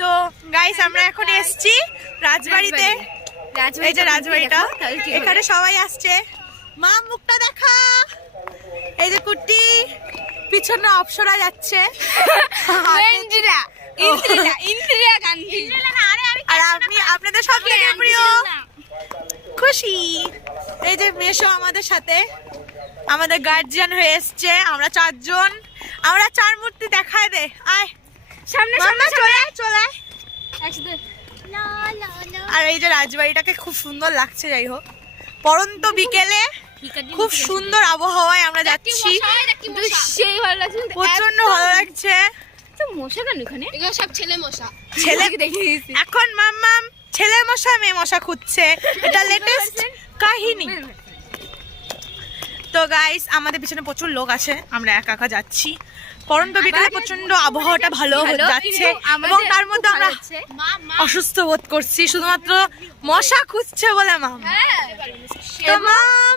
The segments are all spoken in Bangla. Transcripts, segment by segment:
তো গাইস আমরা এখন এসেছি রাজবাড়িতে। এই যে রাজবাড়িটা, এখানে সবাই আসছে। মা মুখটা দেখা। এই যে কুটি, পিছনে অপসরা যাচ্ছে। আর আমি আপনাদের সব থেকে প্রিয় খুশি। এই যে মেশো আমাদের সাথে, আমাদের গার্জিয়ান হয়ে এসছে। আমরা 4 জন, আমরা 4 মূর্তি দেখায় দে। আয় সামনে সামনে চলে। আর এই যে রাজবাড়িটাকে খুব সুন্দর লাগছে। যাই হোক, পরন্ত বিকেলে খুব সুন্দর আবহাওয়ায় আমরা যাচ্ছি। প্রচন্ড ভালো লাগছে। মশা কেন এখানে? এগুলো সব ছেলে মশা। ছেলে এখন মাম্মাম ছেলে মশা মেয়ে মশা খুঁজছে, এটা লেটেস্ট কাহিনী। তো গাইস আমাদের পিছনে প্রচুর লোক আছে, আমরা একা একা যাচ্ছি। পরন্ত বিকেলে প্রচন্ড আবহাওয়াটা ভালো যাচ্ছে এবং তার মধ্যে আমরা অসুস্থ বোধ করছি শুধুমাত্র মশা খুঁজছে বলে। মাম তো মাম,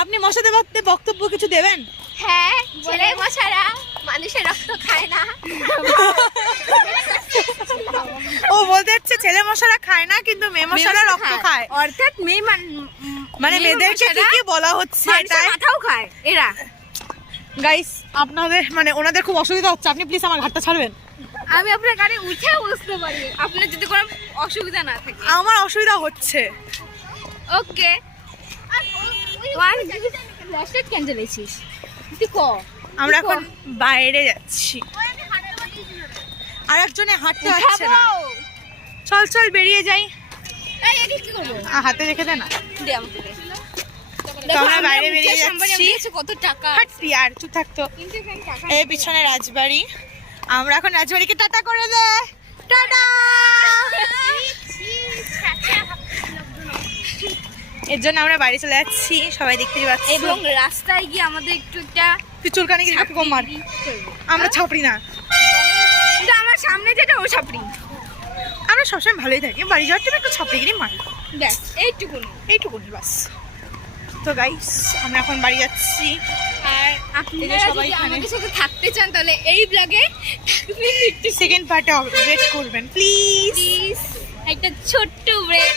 আপনি মশাদের বক্তব্য কিছু দেবেন? হ্যাঁ, ছেলে মশারা মানুষের রক্ত খায় না। ও বলতে হচ্ছে ছেলে মশারা খায় না কিন্তু মেয়ে মশারা রক্ত খায়, অর্থাৎ মেয়ে মানে মেয়েদেরকে কি বলা হচ্ছে এটাই। মাথাও খায় এরা। গাইস আপনাদের মানে ওনাদের খুব অসুবিধা হচ্ছে, আপনি প্লিজ আমার ঘাটটা ছাড়বেন। আমি আপনার গাড়ি উঠে বসতে পারি আপনার যদি কোনো অসুবিধা না থাকে। আমার অসুবিধা হচ্ছে। ওকে, ওয়ান লাস্টেড কেন চলেছিস তুই? আমরা এখন বাইরে যাচ্ছি, আর একজনে হাঁটতে পারছে না। চল চল বেরিয়ে যাই। হাতে রেখে দে না। আমরা বাইরে বেরিয়ে যাচ্ছি। কত টাকা হাঁটছি আর চুপ থাকতো। এই পিছনে রাজবাড়ি, আমরা এখন রাজবাড়িকে টাটা করে দে। টাটা। এর জন্য আমরা বাড়ি চলে যাচ্ছি, সবাই দেখতে পাচ্ছি। এবং রাস্তায় গিয়ে আমাদের একটু একটা তুই চুলকানি কি কম মার। আমরা ছাপড়ি না, কিন্তু আমার সামনে যেটা ও ছাপড়ি। আমরা সবসময় ভালোই থাকি, বাড়ি যাওয়ার টাইমে একটু ছাপড়িগিরি মারি, ব্যাস এইটুকুনি বাস। তো গাইস আমরা এখন বাড়ি যাচ্ছি। আর আপনারা যদি আমাদের সাথে থাকতে চান তাহলে এই ব্লগে সেকেন্ড পার্টে ওয়েট করবেন প্লিজ। একটা ছোট্ট ব্রেক।